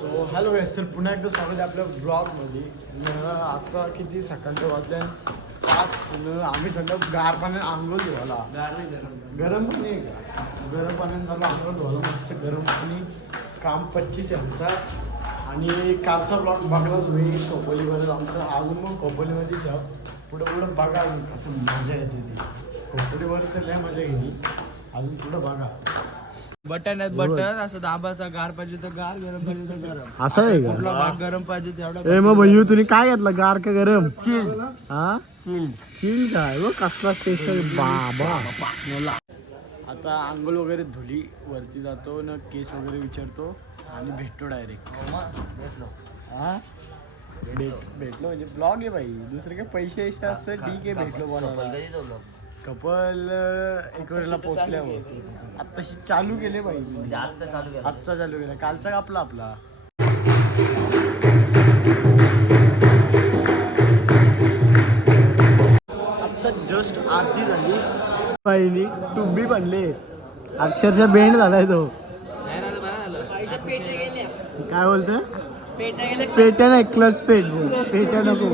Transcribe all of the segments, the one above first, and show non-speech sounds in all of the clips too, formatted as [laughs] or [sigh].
So hello गाईस तर पुन्हा एकदा स्वागत आहे आपल्या ब्लॉगमध्ये आता किती सकाळच्या वाजल्या पाच न आम्ही सध्या गार पाण्यात आंघोळ धुवायला. गरम पाणी. आहे का? गरम पाण्यात चालू आंघोळ धुवायला मस्त गरम पाणी. काम पच्चीस आहे आमचा. आणि कालचा ब्लॉग बघला तुम्ही खोपोलीमध्ये आमचं. अजून मग खोपोलीमध्येच आहे. पुढं पुढं बघा कसं मजा येते ती. खोपोलीवर तर लय मजा घेतली अजून पुढं बघा. बटन आहेत बटन असं दाबाचा गार पाहिजे तर गार गरम पाहिजे तर गरम. [laughs] असं आहे कुठला भाग गरम पाहिजे तेवढा ए मग भैयू तुम्ही काय घेतलं? गार का गरम? चिल हा? चिल चिल काय? व कसला स्पेशल बाबा. आता आंघोळ वगैरे धुली वरती जातो न केस वगैरे विचारतो आणि भेटतो डायरेक्ट हा? भेट भेटलो म्हणजे ब्लॉग आहे बाई दुसरे काय पैसे असतं ठीक आहे भेटलो बोलायला कपल एक वेळेला पोचल्यावर. आत्ताशी चालू केले बाई. मी. आजचा चालू केला. कालचा आपला आपला? आता जस्ट आरती झाली. बाईनी टुंबी बनले अक्षरशः बेंड झालाय तो. काय बोलतोय? पेट्या नाही क्लच पेट. पेट्या नको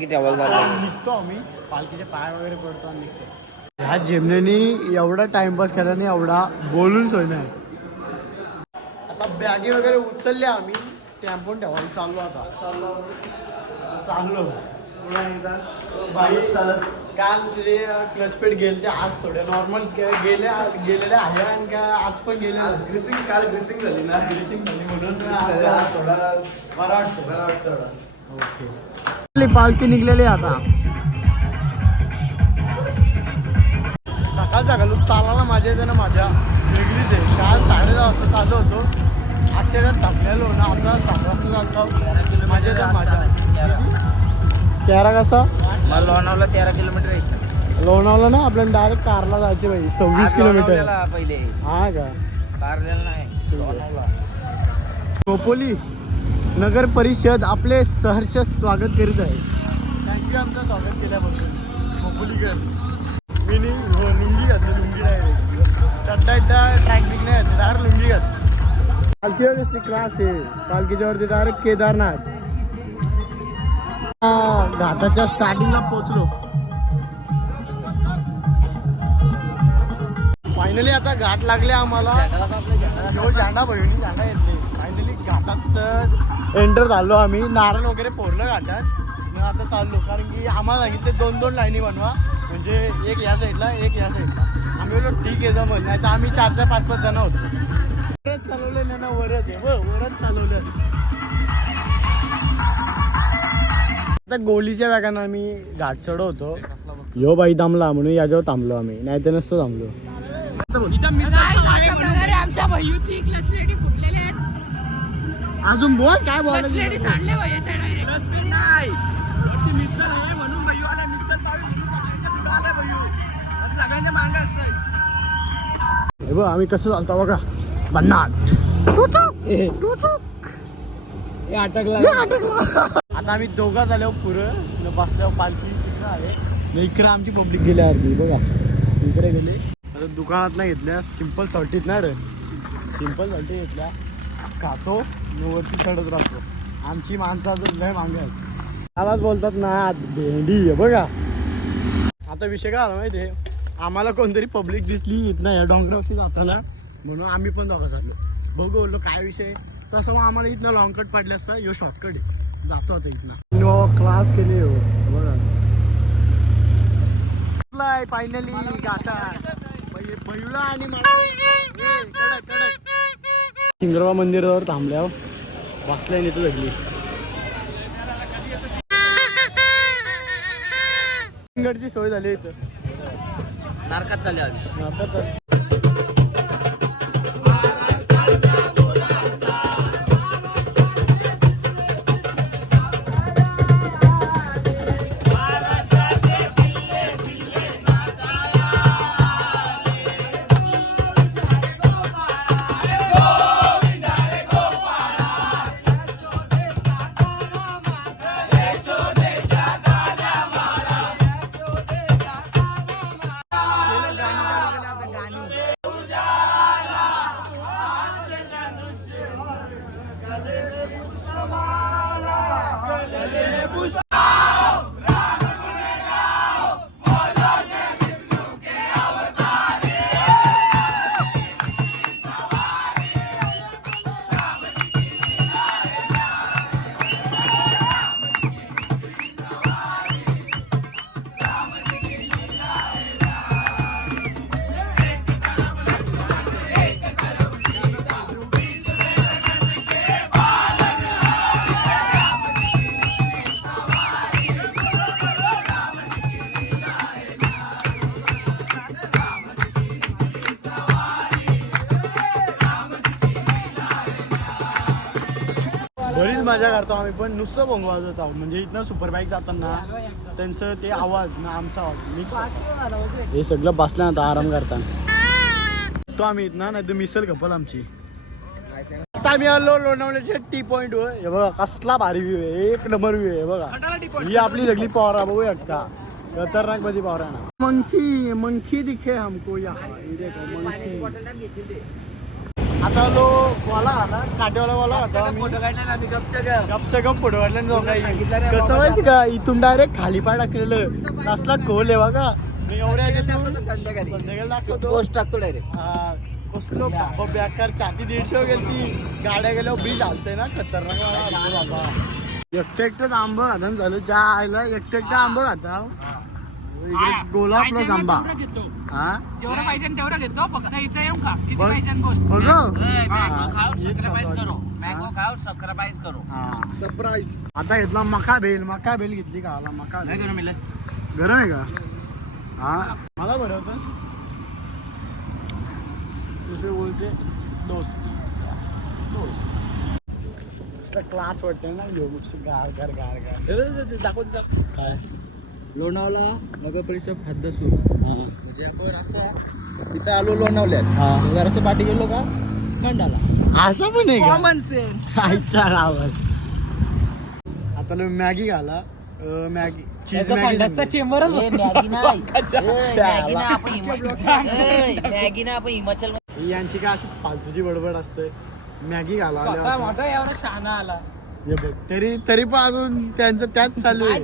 निघतो आम्ही. पालखीचे पाय वगैरे पडतो आणि निघतो. ह्या जेमण्यानी एवढा टाइमपास केला नाही एवढा बोलून सोय नाही आता बॅगे वगैरे उचलल्या आम्ही टेम्पोन ठेवायला चाललो आता. चाललो. चाललो पुन्हा एकदा बाईक चालत. काल तुझे क्लच पेट गेले ते आज थोडे नॉर्मल गेले गेलेले आहे आणि का आज पण गेले ग्रिसिंग काल ग्रिसिंग झाली ना. ग्रिसिंग झाली म्हणून आज थोडा बरा वाटतं बरा वाटतं ओके. पालखी निघलेली आता. सकाळ सकाळ चालायला माझ्या येते ना माझ्या वेगळीच आहे. काल साडे दहा वाजता चालू होतो. अक्षरात थांबलेलो ना आता सात वाजता चालतो माझ्या येते माझ्या तेरा. कसा? मला लोणावला तेरा किलोमीटर आहे लोणावला ना आपल्याला डायरेक्ट कारला जायचे भाई सव्वीस किलोमीटर. पहिले. हा का? कारलेला नाही लोणावळा खोपोली नगर परिषद आपले सहर्ष स्वागत करीत आहे. थँक्यू आमचं स्वागत केल्याबद्दल. खोपोलीकर मी हो, लुंगी घातली लुंगी नाही चड्डा इड्डा ट्रॅक बिक नाही घातली डायरेक्ट लुंगी घातली. पालखीवर कसली क्लास आहे. पालखीच्यावरती डायरेक्ट केदारनाथ. हा, घाटाच्या स्टार्टिंगला पोहोचलो. फायनली आता घाट लागले आम्हाला. झेंडा बहिणी झेंडा येते फायनली घाटात एंटर झालो आम्ही. नारळ वगैरे फोडलं घाटात मग आता चाललो. कारण की आम्हाला सांगितले दोन दोन लाईनी बनवा. म्हणजे एक या साईडला एक या साईडला आम्ही बोललो ठीक आहे जमल. नाही तर आम्ही चार चार पाच पाच जण होतो. वरच चालवले ना ना वरच आहे. व वरच चालवलं आता गोलीच्या वेगानं आम्ही घाट चढवतो यो बाई थांबला म्हणून याच्यावर थांबलो आम्ही. नाही तर नसतो थांबलो. आमच्या अजून बोल काय बोल क्लचलेडी सांडले भैयाच्या डायरेक्ट हे बघ आम्ही कसं चालतो बघा. भन्नाट. आता आम्ही दोघा झाल्यावर पुरं. बसल्यावर पालखी तिकडं आहे. इकडं आमची पब्लिक गेली अर्धी बघा. इकडे गेले. आता दुकानात नाही घेतल्या सिंपल सॉल्टीत ना रे. सिंपल सॉल्टी घेतल्या. खातो. वरती चढत राहतो. आमची माणसं अजून लय मागे आहेत. त्यालाच बोलतात ना भेंडी आहे बघा. आता विषय काय आला माहिती आहे आम्हाला कोणतरी पब्लिक दिसली येत नाही या डोंगरावरती जाताना. म्हणून आम्ही पण दोघं झालो बघू बोललो काय विषय? तसं मग आम्हाला इथनं लॉंग कट पडले असता यो शॉर्टकट आहे. जातो आता इथनं. नो क्लास केली हो. बघा. फायनली गाठा भैयुला आणि मला कडक कडक शिंगरवा मंदिरावर थांबल्यावर वाचल्या नेतो सगळी सिंगरची सोय झाली इथं नारकात चालले. आम्ही आता मजा करतो आम्ही पण नुसतं भोंग वाजवत आहोत. म्हणजे इथनं सुपर बाईक जाताना त्यांचं ते आवाज ना आमचा आवाज मिक्स हे सगळं बसल्यानंतर आराम करताना. तो आम्ही इथनं नाही तर मिसल कपल आमची. आता आम्ही आलो लोणावळ्याच्या टी पॉइंट वर. हे बघा कसला भारी व्ह्यू आहे. एक नंबर व्ह्यू आहे बघा. ही आपली सगळी पॉरा बघू शकता खतरनाकमध्ये पॉरा ना मंकी मंकी दिखे हमको ये मंकी. आता आलो वाला आला काटेवाला वाला होता आम्ही. फोटो काढला आम्ही गपच्या गपच्या गप फोटो काढला जाऊ काही. कसं. माहिती का इथून डायरेक्ट खाली पाय टाकलेलं. कसला खोल आहे बघा. मी एवढ्या संध्याकाळी संध्याकाळी. दाखवतो. पोस्ट टाकतो डायरेक्ट हा, कसलो बाबा बेकार छाती दीडशे गेली ती. गाड्या गेल्यावर बीज हालते ना खतरनाक बाबा एकटं एकटं आंबं खाताना झालं. ज्या आईला एकटं एकटं आंबं खाता इकडे गोला प्लस आंबा तेवढं घेतो? हा? जेवढं पाहिजे तेवढं घेतो. फक्त इथं येऊ का? किती बोल. पाहिजे बोल. गं? ए, मँगो खाओ हेच सॅक्रिफाईस खातो करो. आधी. मँगो. खाओ सॅक्रिफाईस करो. हा. सरप्राईज आता घेतला मका बेल मका बेल घेतली का आला मका नाही बेल. करू मिळलं गरम आहे का? हा. मला बरं होतंस दुसरे बोलते दोस्त. दोस्त. क्लास वाटतंय ना घेऊ गार गार गार गार. दाखवून काय? लोणावळा नगर परिषद हद्दसूर म्हणजे आपण असं इथं आलो लोणावल्यात. हा. जरासं पाठी गेलो का? खंडाला. असं पण आहे कॉमन सेन्स आता लो मॅगी घाला. मॅगी. मॅगी. ना [laughs] आपण हिमाचल यांची काय अशी फालतूची बडबड असते? मॅगी घाला. मोठा एवढा शहाणा आला. हे बघ तरी तरी पण अजून त्यांचं त्याच चालू आहे?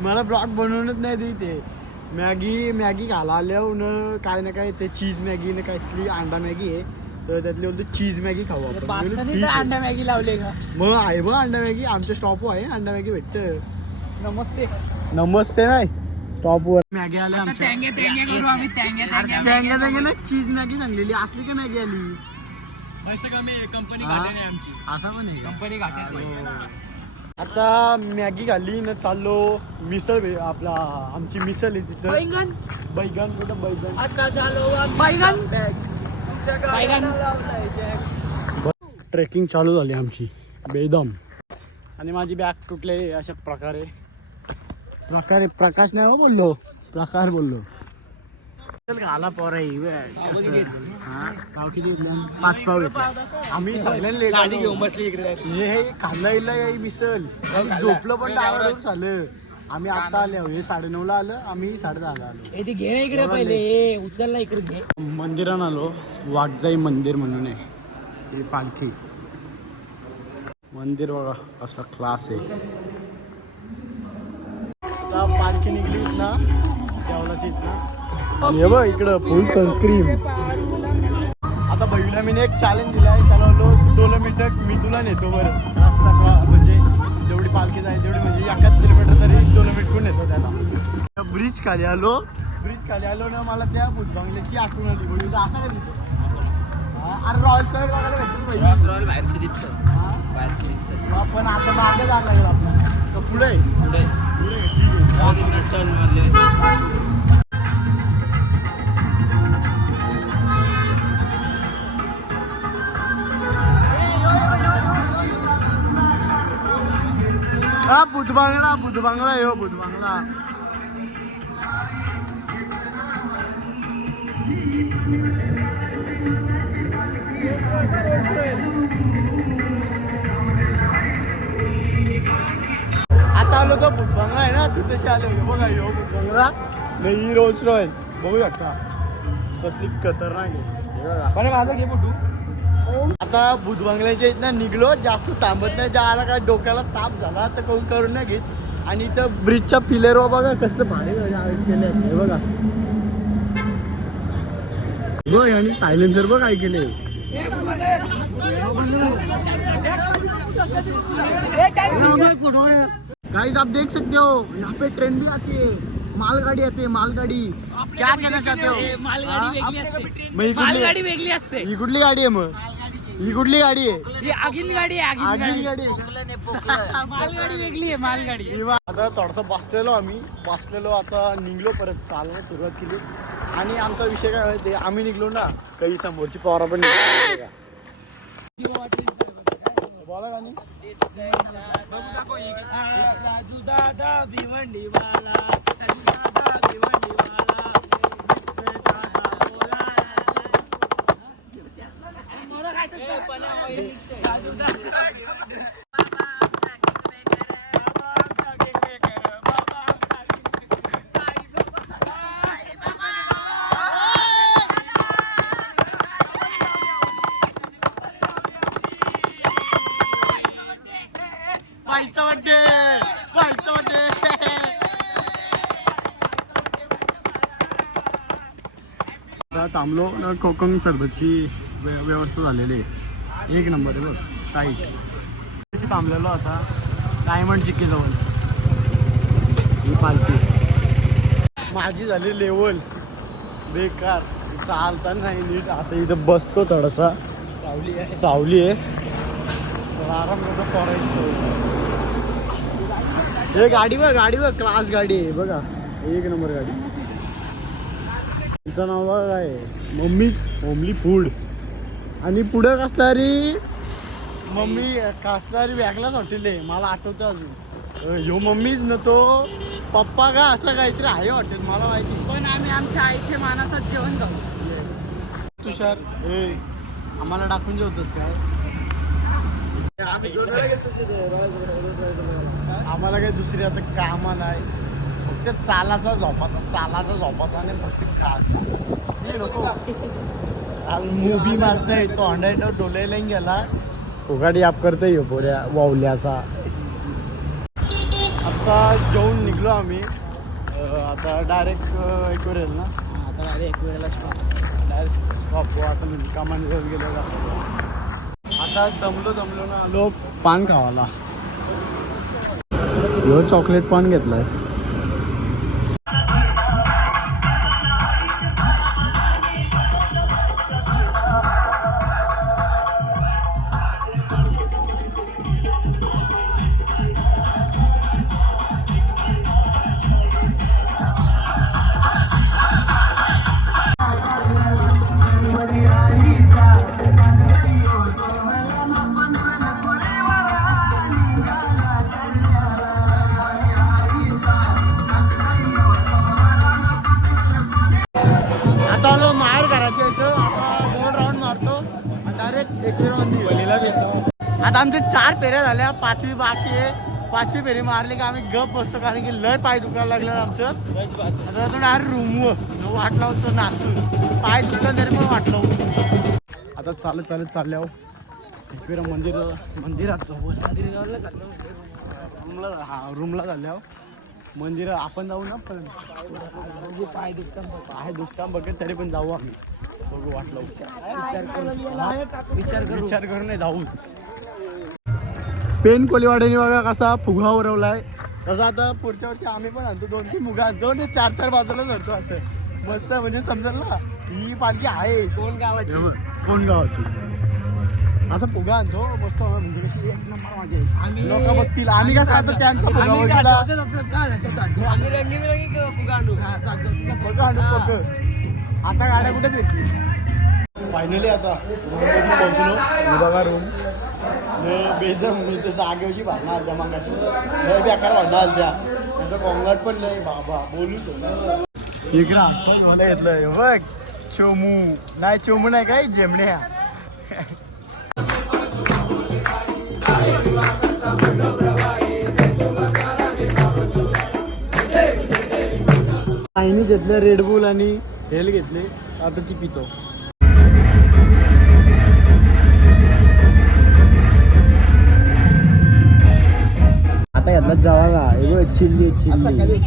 मला ब्लॉग बनवूनच नाही दी ते मॅगी मॅगी घाला आल्यावर काय ना काय ते चीज मॅगी ना काहीतरी अंडा मॅगी आहे तर त्यातली बोलतो चीज मॅगी खाऊ आपण. अंडा मॅगी लावले का मग आहे मग अंडा मॅगी आमच्या स्टॉपवर आहे अंडा मॅगी भेटतं नमस्ते नमस्ते नाही स्टॉपवर मॅगी आल्या आता आमच्या. टँगे टँगे करू आम्ही टँगे टँगे त्यांना त्यांना ना चीज मॅगी सांगलेली. असली का मॅगी आली? कंपनी आमची. असा पण आहे का? कंपनी घाटे आता मॅगी खाल्ली न चाललो मिसळ भे- आपला आमची मिसळ आहे तिथं. बैगन. बैगन कुठं बैगन? आता झालो बैगन. बैगन. ट्रेकिंग चालू झाली आमची. बेदम. आणि माझी बॅग तुटले अशा प्रकारे. प्रकारे प्रकाश नाही हो बोललो. प्रकार बोललो. पोर घेतल्या? पाच पाव आम्ही सगळ्यांना गाडी घेऊन बसली इकडे. हे हे खाल्ला इला याई मिसल झोपलं पण डायवर झालं. आम्ही आता आले. हे साडे ला आलं आम्ही साडे दहाला आलो घे इकडे पहिले. उचलला इकडे मंदिरात आलो. वाघजाई मंदिर म्हणून आहे. हे पालखी. मंदिर बघा असला क्लास आहे. आता पालखी निघली इथनं देवलाची इथनं. आणि हे बघ इकडं फुल सनस्क्रीन आता बहिणीला मी एक चॅलेंज दिलाय त्याला बोललो दोन मीटर मी तुला नेतो बरं. रस्ता क्रॉ- म्हणजे जेवढी पालखी जाईल तेवढी म्हणजे एकाच किलोमीटर तरी दोन मिनिट नेतो त्याला. ब्रिज खाली आलो. ब्रिज खाली आलो ना मला त्या बुधबंगल्याची आठवण आली बघितलं आता काय हा, अरे रॉयल बघायला रॉयल बाहेरशी दिसतं. बाहेरशी दिसतं. आपण आता मागे जायला लागेल आपल्याला तर पुढे. पुढे. पुढे ठीक आहे. बघितलं टर्न मारले हा बुधबांगला बुधबांगला यो बुधबांगला आता आलो का बुधबांगला आहे ना तिथे आलो बघा यो बुधबांगला नाही रोल्स रॉयल्स बघू शकता कसली खतरनाक आहे. बघा. पण माझा घे फोटो आता भूत बंगल्याच्या इथनं निघलो जास्त थांबत नाही. ज्याला काय डोक्याला ताप झाला तर कोण करून नाही घेत. आणि इथं ब्रिजच्या पिलरवर बघा कसलं भारी केले हे बघा. बघ आणि सायलेन्सर बघ काय केले गाइस आप देख सकते हो यहाँ पे ट्रेन भी आती है मालगाड़ी आती है मालगाड़ी। क्या कहना चाहते हो? मालगाडी वेगळी असते। मग ही? कुठली- मालगाडी वेगळी असते। ही कुठली गाडी आहे मग। ही कुठली गाडी आहे ही आगीन गाडी आहे आगीन आगीची गाडी। गाडी आहे. मालगाडी वेगळी आहे मालगाडी। किंवा आता थोडंसं बसलेलो आम्ही. बसलेलो आता निघलो परत चालण्यास सुरुवात केली. आणि आमचा विषय काय माहिती आम्ही निघलो ना. काही समोरची पवारा पण निघाली. बोला का नाही? राजू दादा भिवंडी वाला राजू दादा भिवंडी वाला मस्त साधा बोला. ए, पण राजू दादा बाईचा बड्डे बाईचा बड्डे आता थांबलो ना कोकण सरबतची व्य- व्यवस्था झालेली आहे. एक नंबर आहे बघ कशी थांबलेलो आता. डायमंड चिक्कीजवळ. ही पालखी. माझी झाली लेवल बेकार. चालता नाही नीट. आता इथं बसतो थोडासा. सावली आहे. सावली आहे. आराम करतो करायचं हे गाडी बघ गाडी बघ. क्लास गाडी आहे बघा. एक नंबर गाडी. तिचं नाव बघा काय आहे? मम्मीच होमली फूड. आणि पुढं कसलारी? मम्मी कसलारी वेगळाच हॉटेल आहे. मला आठवतं अजून. ह्यो मम्मीच न तो पप्पा का असं काहीतरी आहे हॉटेल मला माहिती पण आम्ही आमच्या आईच्या मानाचं जेवण करतो. तुषार ए आम्हाला टाकून जेवतोस काय? आम्हाला काही दुसरी आता कामं नाही. फक्त चालाचा झोपाचा चालाचा झोपाचा आणि फक्त खायचा मुभी मारतोय तो अंडा डोलायला गेला. उगाडी आप करतोय ह्यो पोऱ्या वावल्याचा. आता जेवून निघलो आम्ही. आता डायरेक्ट एकवरेल ना. आता एक वेळेला डायरेक्ट स्टॉप आता म्हणजे कामान घेऊन गेलो आता दमलो दमलो ना आलो. पान खावाला. ह्यो चॉकलेट पान घेतलाय. चार फेऱ्या झाल्या पाचवी बाकी आहे. पाचवी फेरी मारली की आम्ही गप बसतो कारण की लय पाय दुखायला लागलं आमचं. आता आता डायरेक्ट रूमवर वाट लावतो नाचून. पाय दुखलं तरी पण वाट लावू आता चालत चालत चालल्यावर एकविरा मंदिर मंदिरात सोबत रूमला हा रूमला झाल्यावर मंदिर आपण जाऊ ना पण पाय दुखतं आहे दुखता बघत तरी पण जाऊ आम्ही. बघू वाटलं. विचार करू विचार करू विचार करून. नाही जाऊच पेन कोलीवाड्याने बघा कसा फुगा उरवलाय तसा आता पुढच्या वर्षी आम्ही पण आणतो दोन तीन मुगा आणतो आणि चार चार बाजूला धरतो असं. मस्त म्हणजे समजेल ना? ही पालखी आहे. कोण गावाची? हे कोण गावाची? असा फुगा आणतो. मस्त म्हणजे कशी एक नंबर माझी आम्ही- लोक बघतील आम्ही कसं आता त्यांचा फुगा आम्ही बघितला रंगीबेरंगी फुगा आणू. हा. बघ आणू आता गाड्या कुठे भेटतील फायनली आता. पोहोचलो रूम बेदम मी तर जागेवरची भांडणं आलत्या मागाशी. लय बेकार भांडणं आलत्या त्याचं कोंगाट पण नाही बाबा बोलू तो इकडं हातपाय धुवायला घेतलंय. बघ चोमू. नाही चोमू नाही काय जेमण्या. आईने घेतलं रेडबुल आणि हेल घेतले. आता ती पितो. आता यातला जावा का? एगो चिल्ली चिल्ली.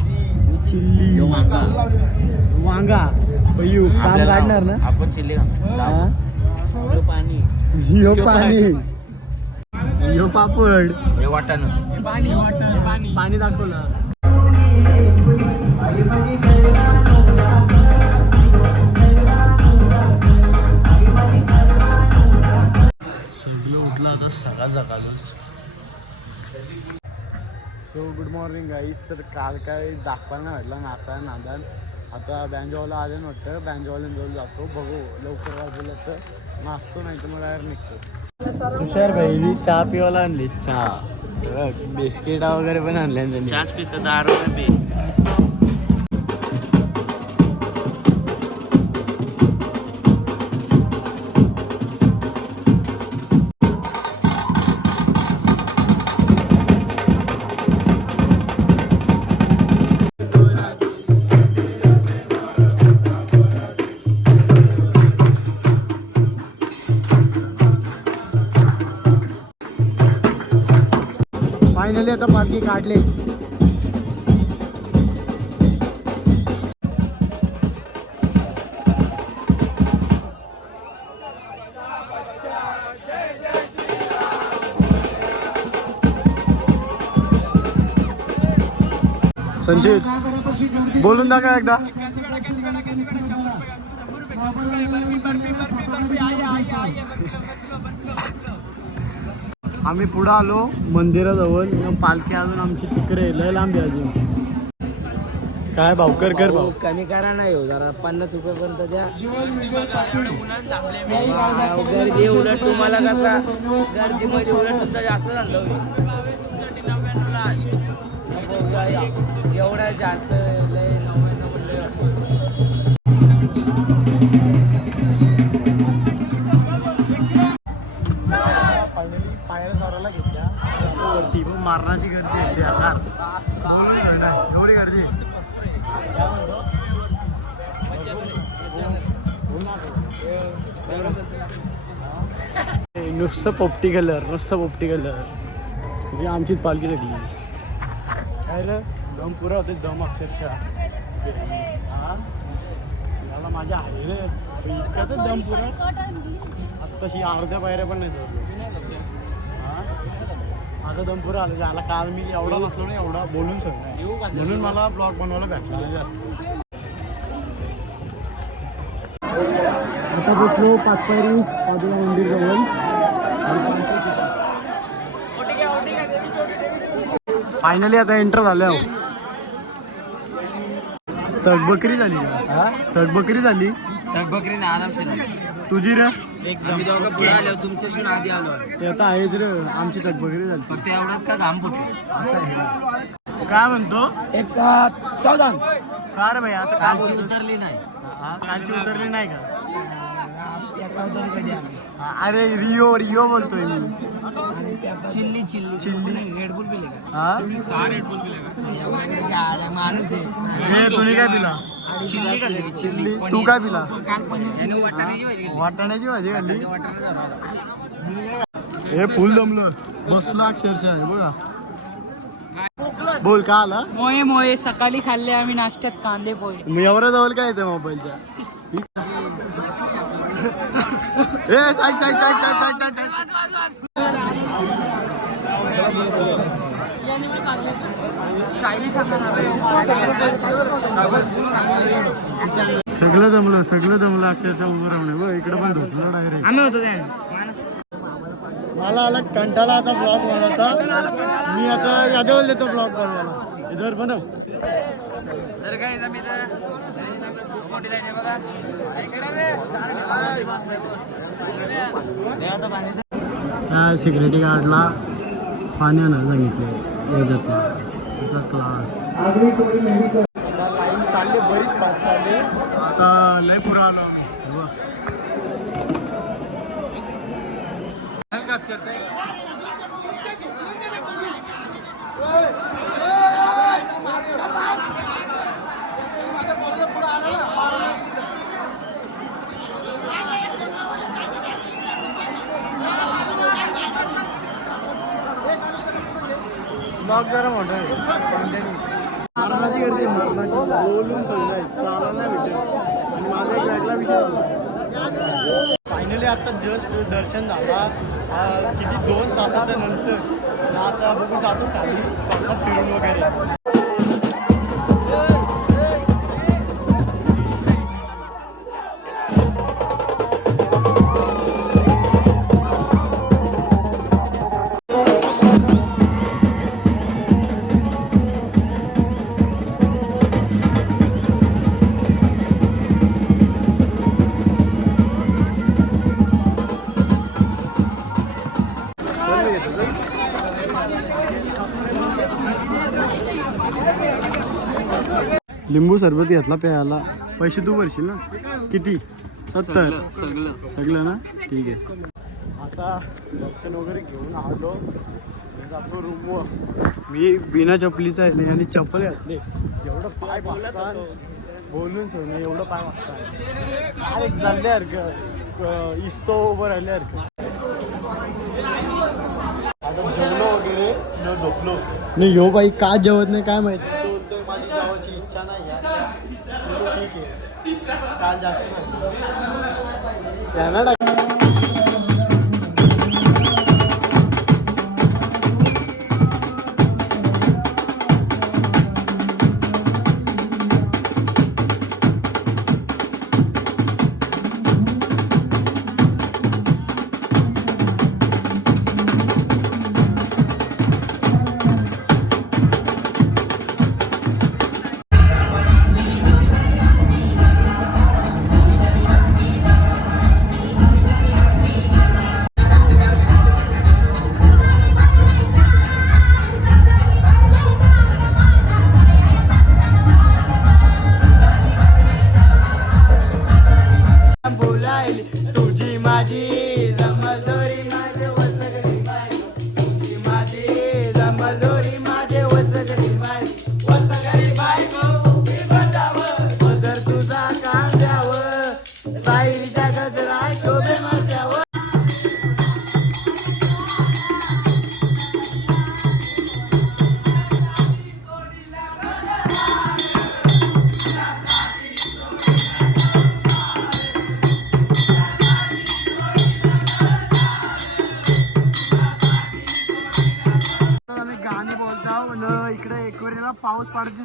चिल्ली. वांगा. अय्यू काम काढणार ना? आपण चिल्ली हा? पाणी. यो पाणी. यो पापड. हे वाटाणं. पाणी पाणी. पाणी दाखवलं. सगळं उठलं आता सकाळ सकाळच सो गुड मॉर्निंग गाईस तर काल काय दाखवायला नाही वाटलं नाचायला नादाल आता बँजवाला आले ना वाटतं. बँजवाल्यांजवळ जातो. बघू लवकर वाजवलं तर नाचतो नाही तर मग डायरेक्ट निघतो. तुषार भाई चहा पिवायला आणली. चहा. बिस्किट वगैरे पण आणल्या त्यांनी. चहाच पितं दारू पी फायनली आता पालखी काढले. संचित बोलून दाखवा एकदा. [laughs] [laughs] आम्ही पुढं आलो मंदिराजवळ. पालखी अजून आमची तिकडे लय लांब आहे अजून. काय भाऊ कर कर भाऊ कमी करा नाही हो जरा पन्नास रुपये पर्यंत द्या गर्दी उलट तुम्हाला कसा गर्दीमध्ये उलट तुमचा जास्त झालं एवढा जास्त लय नव्याण्णव पण मारणाची गर्दी येते आता. एवढी गर्दी. नुसतं पोपटी कलर नुसतं पोपटी कलर म्हणजे आमचीच पालखी लागली. काय रे? दम पुरा होते दम अक्षरशः. याला माझ्या आहे रे. इतका तर दम पुरा. आत्ताशी अर्ध्या पायऱ्या पण नाही जोडल्या? आता दम पुरा आलं. झाला काल मी एवढा नसलो ना एवढा बोलून सगळं म्हणून मला ब्लॉग बनवायला भेटला जास्त. आता पोचलो पाचपायरी पादुका मंदिर जवळ फायनली आता एंटर झालं. तगबकरी झाली. तगबकरी झाली. बकरी ना आहे. तुझी रे. आम्ही दोघं पुढे आलो तुमच्याशी आधी आलो ते आता आहेच रे आमची तगबकरी झाली. फक्त एवढाच का घाम फुटलो काय म्हणतो? एक सात सावधान का रे भाई असं कालची उतरली नाही. हा, कालची उतरली नाही का? उतरली कधी आम्ही? अरे रिओ रिओ बोलतोय मी. Chilli chilli. Chilli. Red Bull पिले हा माणूस आहे हे? तुम्ही काय पिला? चिल्ली खाल्ली चिल्ली. तू काय पिला? काल वाटाण्याची भाजी घेतली. वाटाण्याची भाजी खाल्ली. हे फुल जमलं बसला अक्षरशः आहे बघा बोल का आला? मोये मोये. सकाळी खाल्ले आम्ही नाश्त्यात कांदे पोहे. मी एवढ्या जवळ काय येतं मोबाईलच्या? सगळं जमलं सगळं जमलं अक्षरशः उभं राहणे बघ इकडे पण धुतलं डायरेक्ट आम्ही होतो त्या माणूस. मला आला कंटाळा आता ब्लॉग बनवायचा. मी आता यादवल देतो ब्लॉग बनवायला. इधर बनव. तर काय आम्ही तर मोठी लाईन आहे बघा. त्या सिक्युरिटी गार्डला पाणी आणायला सांगितले याच्यातला क्लास चालले बरीच पाच चालले आता लय पुरा आलो ब्लॉग जरा मोठा आहे. गर्दी आहे, बोलून सगळं आहे. चालायला नाही भेटेल आणि माझा एक वेगळा विषय झाला फायनली आता जस्ट दर्शन झाला. किती दोन तासाच्या नंतर. आता बघून जातो खाली. फिरून वगैरे. लिंबू सरबत घेतला प्यायला. पैसे तू भरशील ना? किती? सत्तर. सगळं सगळं. ना? ठीक आहे. आता दर्शन वगैरे घेऊन आलो. मी जातो रूमवर मी बिना चपलीचा आहे आणि चप्पल घातली. एवढं पाय वाजता बोलून सोडणे एवढं पाय वाजता अरे चालल्यासारखं इस्तो उभं राहिल्यासारखं आता जेवलो वगैरे न झोपलो. नाही यो बाई का जेवत नाही काय माहिती तो बोलतोय माझी जेवायची इच्छा नाही आहे बोललो, ठीक आहे काल जास्त नाही.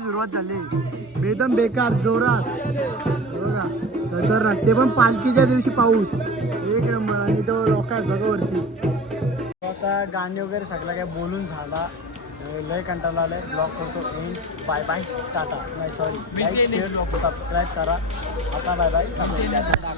सुरुवात झाली. एकदम बेकार जोरात. बघा खतरनाक. ते पण पालखीच्या दिवशी पाऊस. एक नंबर. आणि तो लोक आहेत बघा वरती आता गाणी वगैरे सगळं काय बोलून झाला. लय कंटाळा आलाय. ब्लॉग करतो. End bye bye. टाटा. नाही सॉरी सबस्क्राईब करा. आता बाय बाय टाटा